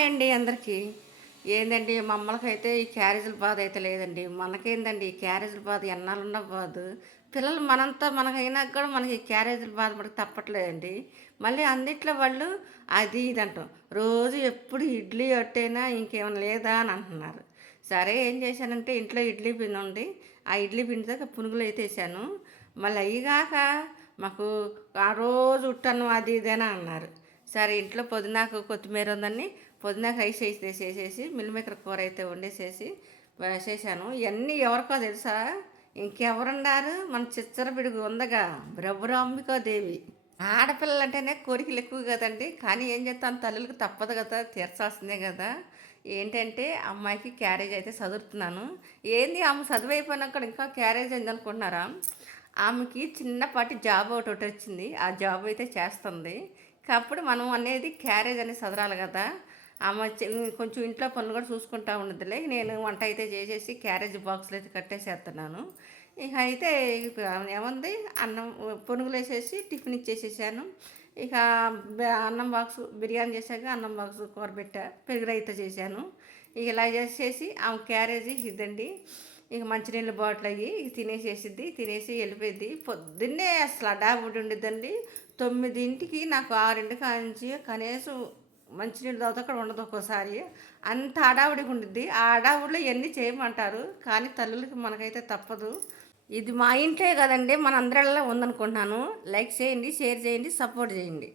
Hi అండి అందరికీ. ఏందండి మమ్మలకైతే ఈ క్యారేజీల బాధ అయితే లేదండి. మనకేందండి ఈ క్యారేజీల బాధ ఎన్నాళ్ళున్న బాధ. పిల్లలు మనంతా మనకైనా కూడా మనకి ఈ క్యారేజీల బాధ మనకు తప్పట్లేదండి. మళ్ళీ అందిట్లో వాళ్ళు అది ఇది అంటాం. రోజు ఎప్పుడు ఇడ్లీ అట్టేనా ఇంకేమైనా లేదా అని అంటున్నారు. సరే ఏం చేశానంటే ఇంట్లో ఇడ్లీ పిండి ఉంది. ఆ ఇడ్లీ పిండితో పునుగులు అయితే వేసాను. మళ్ళీ అయ్యిగాక మాకు ఆ రోజు ఉట్టన్నం అది ఇదేనా అన్నారు. సరే ఇంట్లో పుదీనాకు కొత్తిమీర ఉందని పుదీనాకు రైస్ వేసేసి మిల్ మేకర్ కూర అయితే వండేసేసి వేసేసాను. ఇవన్నీ ఎవరికో తెలుసా? ఇంకెవరున్నారు? మన చిచ్చర పిడుగు ఉందగా దేవి. ఆడపిల్లలంటేనే కోరికలు ఎక్కువ కదండి. కానీ ఏం చేస్తాను, తల్లులకు తప్పదు కదా, తీర్చాల్సిందే కదా. ఏంటంటే అమ్మాయికి క్యారేజ్ అయితే చదువుతున్నాను. ఏంది ఆమె చదువు అయిపోయినాక ఇంకా క్యారేజ్ అయింది అనుకుంటున్నారా? ఆమెకి చిన్నపాటి జాబ్ ఒకటి వచ్చింది. ఆ జాబ్ అయితే చేస్తుంది. అప్పుడు మనం అనేది క్యారేజ్ అనేది చదరాలి కదా. ఆమె కొంచెం ఇంట్లో పనులు కూడా చూసుకుంటా ఉన్నదిలే. నేను వంట అయితే చేసేసి క్యారేజ్ బాక్స్లో అయితే కట్టేసేస్తున్నాను. ఇక అయితే ఏముంది, అన్నం పునుగులు వేసేసి టిఫిన్ ఇచ్చేసేసాను. ఇక అన్నం బాక్స్ బిర్యానీ చేశాక అన్నం బాక్స్ కూర పెట్టా, పెరుగు రైతా చేశాను. ఇక ఇలా చేసేసి ఆమె క్యారేజీ ఇద్దండి. ఇక మంచినీళ్ళ బాటిల్ అయ్యి తినేసేసిద్ది, తినేసి వెళ్ళిపోయింది. పొద్దున్నే అసలు అడావుడి ఉండిద్దండి. 9ంటికి నాకు 6 కాంచి కనీసం మంచినీళ్ళు తాగుతా అక్కడ ఉండదు ఒక్కోసారి. అంత హడావుడిగా ఉండిద్ది. ఆ హడావుడిలో ఇవన్నీ చేయమంటారు, కానీ తల్లులకి మనకైతే తప్పదు. ఇది మా ఇంట్లో కదండి, మన అందరిలో ఉందనుకుంటున్నాను. లైక్ చేయండి, షేర్ చేయండి, సపోర్ట్ చేయండి.